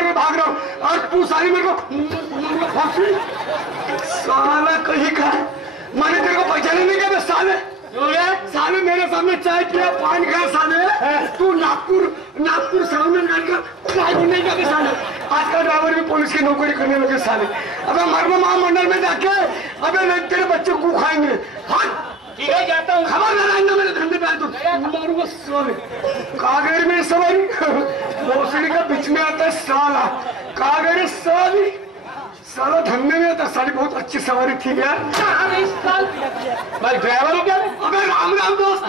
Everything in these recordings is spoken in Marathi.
मैं भाग रहा हूँ और तू साली मेरे को साला कहीं का मैंने तेरे को पहचाने नहीं क्या साले साले मेरे सामने चाय पिया पान खाया साले तू नागपुर सामने चाय नहीं क्या साले आजकल ड्राइवर भी पुलिस की नौकरी करने लगे साले अबे मरना महामंडल में जाके अबे नहीं तेरे बच्चे को खाएंगे ठीक है जाता हूँ खबर लगाएंगे मेरे धंधे पे आए तो मारूंगा साले कागज में सवारी भोसड़ी का बीच में आता है साला कागज साली साला धंधे में आता साली बहुत अच्छी सवारी थी यार भाई ड्राइवर हो क्या अबे राम राम दोस्त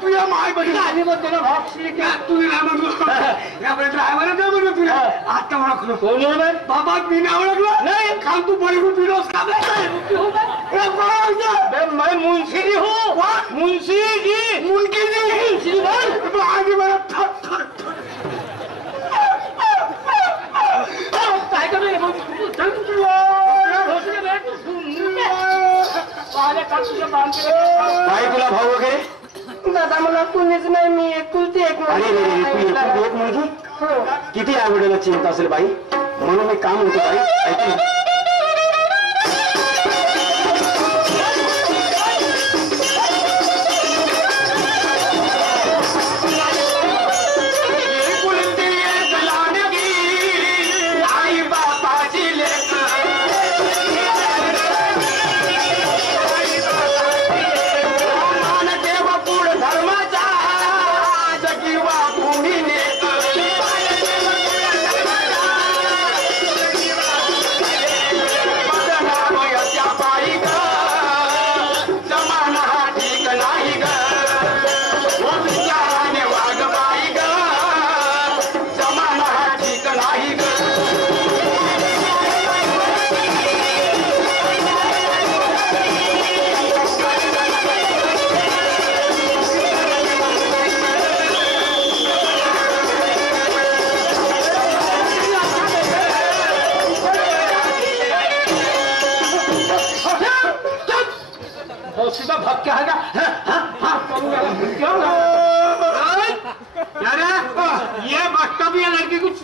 तू या माय बड़ी आने मत देना भाग क्या तू राम या बड़े ड्राइवर है बोलो तू आता ओळखलो कौन हो मैं बाबा बिना ओळखलो नहीं काम तू बड़ी को विरोध का मैं मुंशी जी हूँ मुंशी जी आगे मेरा काय कर रहे भाई तुला भाऊ वगैरे दादा मला कुणीच नाही मी एकुलती एक अरे रे तू एकुलती एक मुलगी किती आवडीला चिंता असेल बाई म्हणून मी काम होतो बाई ऐक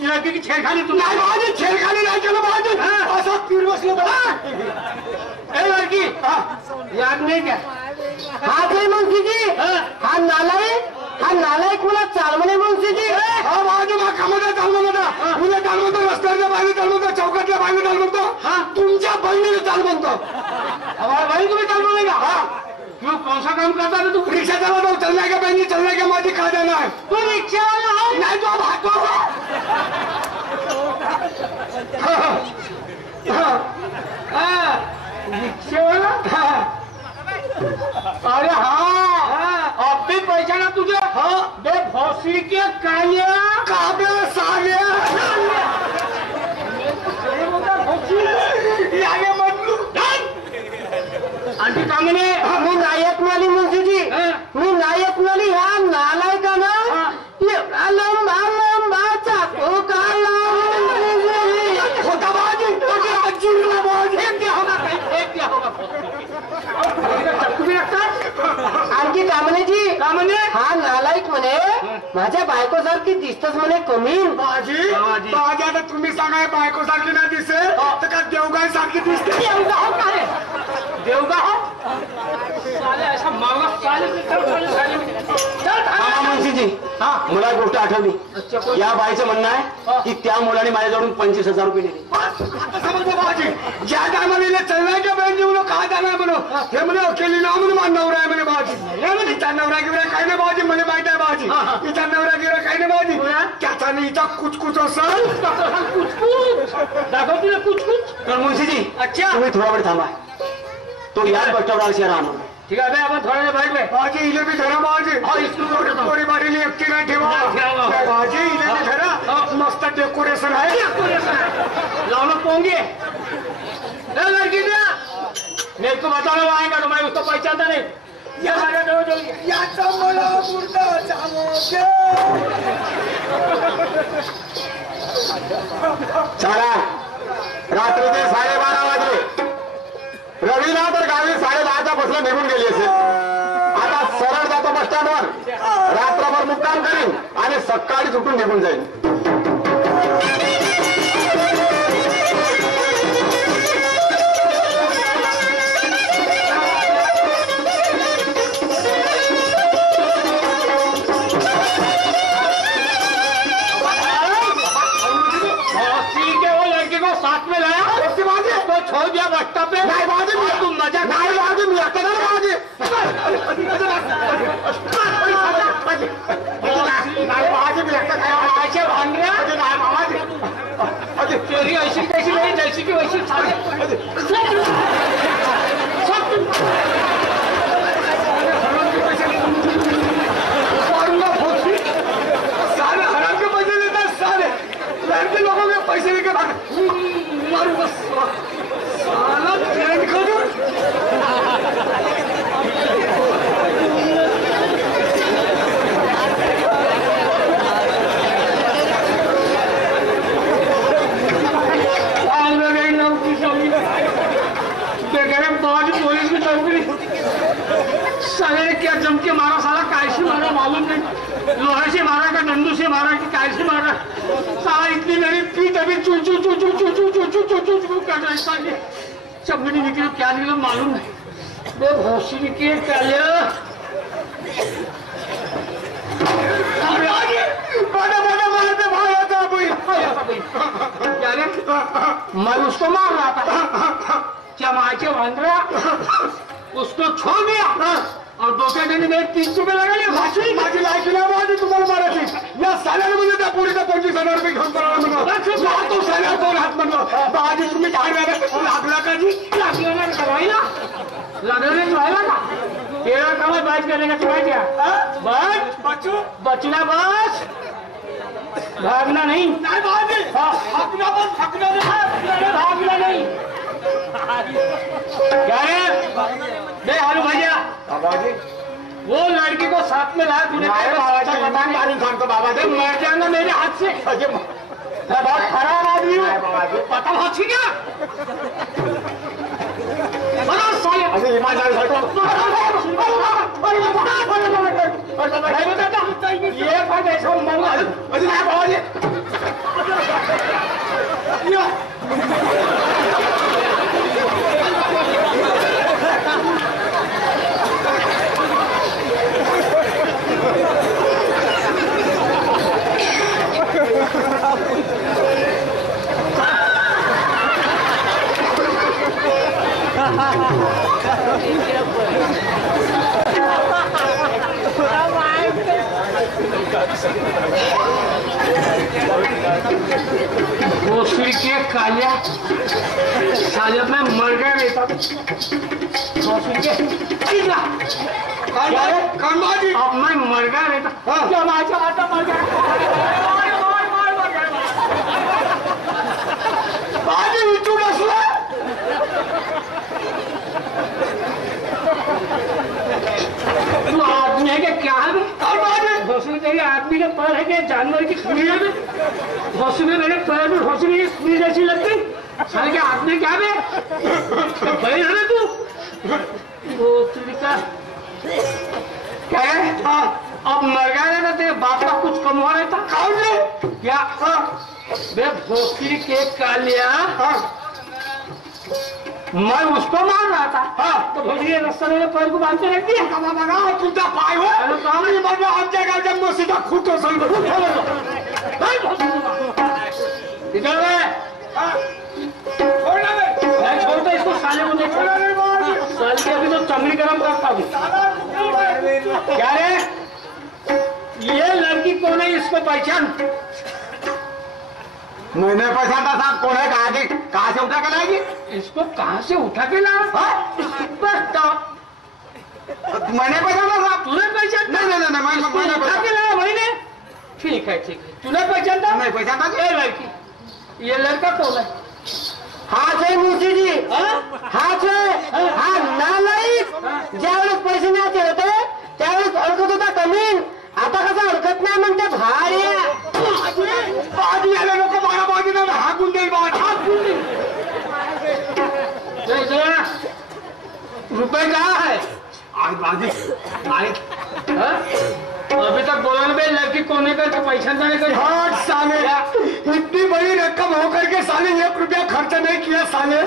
लड़की की छेड़खानी तुम नहीं छेड़खानी नहीं चलो ऐसा पीर बसलो लड़की याद नहीं क्या हा काय मुंशी जी हा नालायक मला चाल म्हणे मुंशी जी हा बाजू मा कामाला चाल म्हणतो उद्या चाल म्हणतो रस्त्याच्या बाहेर चाल म्हणतो चौकातल्या बाहेर चाल म्हणतो तुमच्या बहिणीने चाल म्हणतो हमारा भाई को भी चाल बोलेगा क्यों कौन सा काम करता है तू रिक्शा चलाता हूँ चलने के बहनी चलने के माझी खा जाना है तू रिक्शा वाला है नहीं तो भागो रिक्शे वाला अरे हाँ अब भी पहचाना तुझे हाँ बे भौसी के कालिया काबे साले आगे मत आंटी कामने मी नायक माली मुंशी जी मी नायक माली ह्या नालायकाना लंबा चाकू काला होता बाजी क्या होगा चक्कू भी रखता आणखी कामनेजी कामने हा नालायक म्हणे माझ्या बायको सारखी दिसतच म्हणे कमीन बाजी बाजी आता तुम्ही सांगा बायको सारखी नाही दिसे तर का देवगाई सारखी दिसते देवगाव काय देवगाव साले ऐसा मांगा मुंशी जी मला एक गोष्ट आठवली या बाईचं म्हणणं आहे की त्या मुलाने माझ्याजवळून 25,000 रुपये नेले आता समजलं बाजी ज्या टायमाला चलण्याच्या बँक जेवढं काय जाणार म्हणून हे म्हणे अकेली ना म्हणून माझा नवरा आहे म्हणे बाजी तिचा नवरा गिवरा काही नाही बाजी म्हणे माहिती आहे बाजी तिचा नवरा गिवरा काही नाही बाजी त्याचा हिचा कुचकुच असेल दाखव तुला कुछ तर मुंशीजी अच्छा तुम्ही थोडा वेळ थांबा तो याच बस स्टॉपला असेल राहणार ठीक है आपण थोड़ा बैठ में बाजी इले भी धरा बाजी हाँ इसको थोड़ी बारी एकटी नाही ठेवा बाजी इले भी धरा मस्त डेकोरेशन आहे लावना पोंगे लड़की दिया मेरे को बताना आएगा तो मैं उसको पहचानता नहीं याचा मला मुर्दा चला रात्रीचे 12:30 वाजले रवीला तर गावी 10:30च्या बसला निघून गेली असेल आता सरळ जातो बस स्टँडवर रात्रभर मुक्काम करीन आणि सकाळी सुटून निघून जाईल साथ में लाया ऐसी बात है तो छोड़ दिया बस स्टॉप पे नहीं बाजी और तुम मजा नहीं बाजी मैं कहता ना बाजी बाजी मैं कहता ऐसे भान रहा तेरी ऐसी कैसी नहीं जैसी की वैसी साले सारे हराम के पैसे लेता है सारे लड़के लोगों के पैसे लेके भाग मारूंगा साला ट्रेन खा दो पुलिस की नौकरी साले ने क्या जम के मारा साला कैसे मारा मालूम नहीं लोहे से मारा का डंडू से मारा कि कैसे मारा साला इतनी मेरी पीठ अभी चू चू चू चू चू चू चू चू चू चू चू कर रहा है साले सब मेरी निकली क्या निकला मालूम नहीं बे भौसी निकली क्या लिया बड़ा बड़ा मारते भाई आता कोई क्या रे मैं उसको मार रहा था चमाचे बांध रहा उसको छोड़ दिया और दोसरे दिन में 300 रुपये लगा लिया माझी लायकी ना माझी तुम्हाला मारायची या साल्याने म्हणजे त्या पुढीचा 25,000 रुपये घेऊन पडला तो साल्या दोन हात म्हणलो माझी तुम्ही काय लागला का जी लागलं नाही राहिला लागलं नाही राहिला का तेरा काम बाज करने का तुम्हारा क्या बच बच्चू बचना बस भागना नहीं भागना भागना नहीं क्या है दे हालू भैया वो लड़की को साथ में लाया तूने सांगतो बाबा दे मर जाऊंगा मेरे हाथ से मैं बहुत खराब आदमी हूँ पता होती क्या ये बात ऐसा भोसड़ी के कालिया साले में मर गया बेटा भोसड़ी के अब मैं मर गया बेटा क्या माचा आता मर गया तू बसला तू आदमी है क्या हाल में भोसड़ी तेरी आदमी के पैर है क्या जानवर की खूनी है भोसड़ी में मेरे पैर में भोसड़ी की खूनी जैसी लगती साले के आदमी क्या बे भाई है तू भोसड़ी का क्या है अब मर गया ना तेरे बाप का कुछ कम हो रहा था क्या बे भोसड़ी के कालिया मैं उसको मार रहा था तो भोसड़ी रास्ता मेरे पैर को बांधते रख दिया तुमचा पाय हो आमच्या गावच्या मस्जिदा खुटो सांगतो इधर मैं छोड़ता इसको साले को नहीं साल के अभी तो चमड़ी गरम करता हूँ क्या रे ये लड़की कौन है इसको पहचान मैंने पहचानता साहब कौन है कहाँ से उठा के लाएगी इसको कहाँ से उठा के ला मैंने पहचाना साहब तूने पहचान नहीं मैंने उठा के लाया मैंने ठीक है तूने पहचानता नहीं पहचानता ये लड़की ये लड़का कौन है हाच आहे मुंशीजी हाच आहे हा नालायक ज्यावेळेस पैसे न्यायचे होते त्यावेळेस ओळखत होता कमीन आता कसं ओळखत नाही म्हणते भाड्या बाजी आले लोक मारा बाजी ना हाकून देईल हाकून देईल रुपए कहाँ है आज बाजी आए अभी तक बोला ना लड़की कोने का पैसा जाने का हट साले इतनी बड़ी रकम होकर के साले 1 रुपया खर्च नहीं किया साले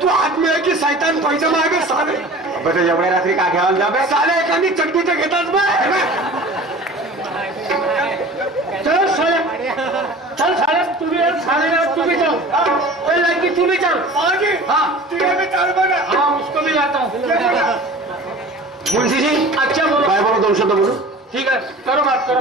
तू आदमी है की शैतान पैसा मागे साले बरं एवढ्या रात्री का घ्यायला जावे साले एखादी चटणी तर घेतात चल साले तुम्ही जाओ लड़की तू भी चल। हाँ हाँ उसको भी लाता हूँ। मुंशी जी अच्छा बोलो। काय बोलो, 2 शब्द बोलो। ठीक है करो बात करो।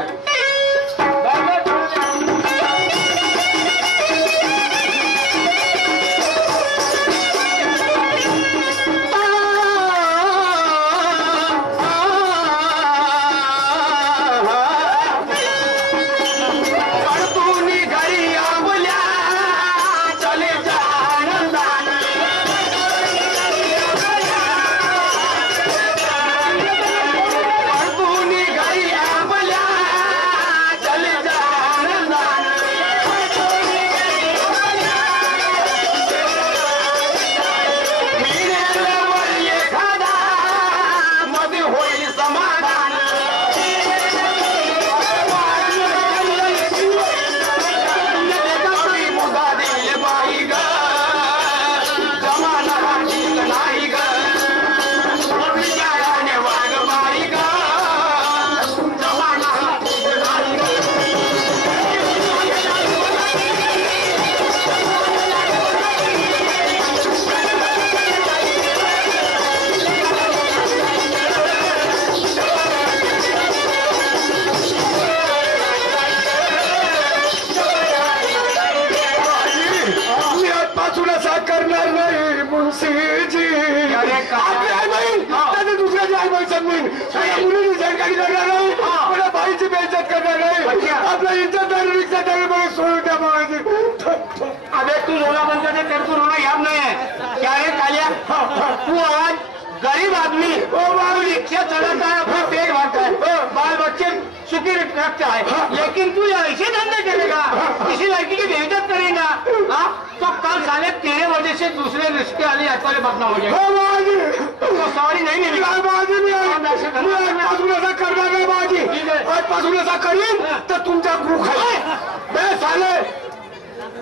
मुलीची सरकारी करणार नाही, मला बाईची बेइज्जत करणार नाही, आपला इज्जतदार रिक्षा ड्राइवर सोडून द्या बाबाजी। अबे तू रोना बनता है, तेरे को रोना याद नहीं है क्या रे कालिया? तू आज गरीब आदमी रिक्शा चलाता है, अपना पेट भरता है, बाल बच्चे सुखी रखता है, लेकिन तू ऐसे धंधे करेगा, किसी लड़की की बेइज्जत करेगा, तो कल साले तेरे वजह से दूसरे रिश्ते वाले वाले बदनाम हो जाएगा। तो सॉरी नहीं मिलेगी आजपासून करणार नाही बाबाजी, आजपासून असा करीन तर तुमचा गुरु खाईल साले।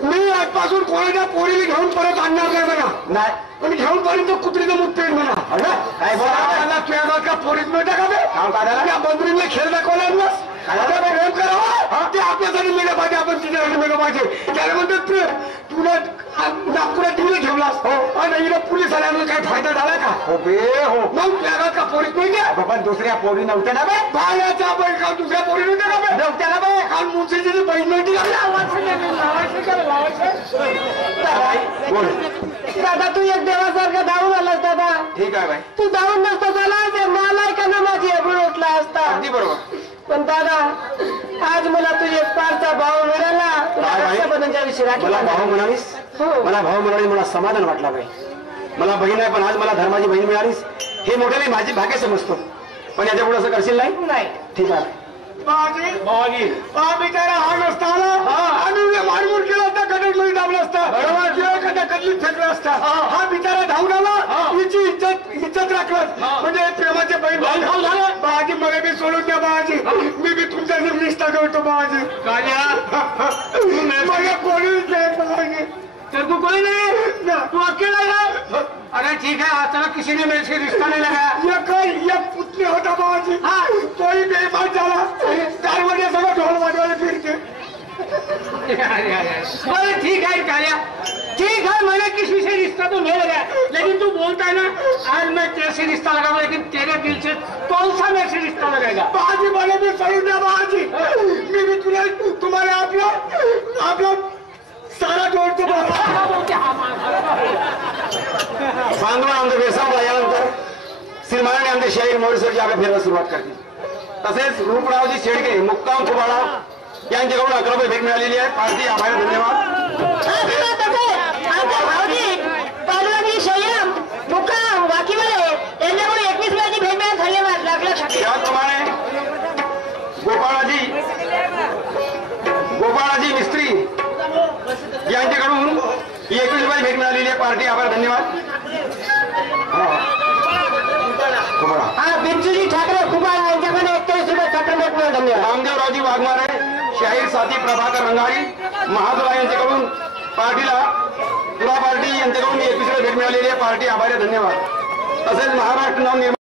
मी आजपासून कोणाच्या पोरीला घेऊन परत आणणार नाही म्हणा, नाही पण घेऊन पर्यंत कुत्रीचं मूत पेट म्हणा। काय बोला तुझ्या का पोरीत मिळतं का त्या बंदरीने खेळ दाखवला प्रेम करावा, ते आपल्यासाठी मिळलं पाहिजे, आपण तिच्यासाठी मिळलं पाहिजे। त्याला म्हणतात तुला नागपुरात दिलं ठेवलास आणि इकडे पोलीस आल्यामुळे काय फायदा झाला का? हो बे हो, मग त्याला का पोरीत मिळते बाबा, दुसऱ्या पोरी नव्हत्या ना बे, बाळाच्या बैल का दुसऱ्या पोरी नव्हत्या का बे, नव्हत्या ना बे, काल मुंशीची बहीण नव्हती दादा तू एक देवासारखा धावून आलास दादा। ठीक आहे बाई, तू धावून नसता झाला ते नालायकांना माझी अबरू उठला असता। अगदी बरोबर, पण दादा आज मला तुझे पारचा भाव मिळाला, तुला रक्षाबंधनच्या दिवशी राखी मला भाऊ म्हणालीस, मला भाऊ म्हणाली, मला समाधान वाटला बाई। मला बहीण आहे पण आज मला धर्माची बहीण मिळालीस, हे मोठे मी माझी भाग्य समजतो, पण याच्या पुढे असं करशील नाही? नाही ठीक आहे बाबाजी, बिचारा हा नसता आम्ही मारमूर केला असता, कटकमध्ये दाबला असता, एखाद्या कदलीत फेकला असता, हा बिचारा धावून आला, हिची इज्जत राखलं, म्हणजे प्रेमाचे बहीण भाऊ झालं। बाबाजी मला बी सोडून द्या बाबाजी, मी बी तुमच्या निष्ठा करतो बाबाजी। मला कोणीच नाही बाबाजी, तेरे को कोई नहीं, तू अकेला है। अरे ठीक है, आज तक किसी ने मेरे से रिश्ता नहीं लगाया। ये पुतले होता बाबाजी, तोही बेईमान झाला, कारवाने सगळं ढोल वाजवायला फिरते। अरे ठीक है कालिया, ठीक है, मैंने किसी से रिश्ता तो नहीं लगाया, लेकिन तू बोलता है ना आज मैं तेरे से रिश्ता लगाऊंगा, लेकिन तेरे दिल से कौन सा मेरे से रिश्ता लगाएगा? बाबाजी मला भी सोडून द्या बाबाजी, मी भी तुला तुम्हाला आपला सारा जोडतो बांधून आमचं व्यसन झाल्यानंतर श्रीमानाने आमचे शाहीर मोरेश्वरची आपल्या फिरायला सुरुवात करतील। तसेच रूपरावजी शेडके मुक्काम खुबाळा यांच्याकडून 11 रुपये भेट मिळालेली आहे, फारशी आभार, धन्यवाद। गोपाळाजी मिस्त्री यांच्याकडून 21 रुपये भेट मिळालेली आहे, पार्टी आभार, धन्यवाद। बिंचूजी ठाकरे खुबाळ यांच्याकडे 21 रुपये चटण भेट मिळाले, धन्यवाद। रामदेवरावजी वाघमारे शाहीर साथी प्रभाकर रंगारी महादुला यांच्याकडून पार्टीला तुला पार्टी यांच्याकडून 21 रुपये भेट मिळालेली आहे, पार्टी आभार, धन्यवाद। तसेच महाराष्ट्र नवनिर्माण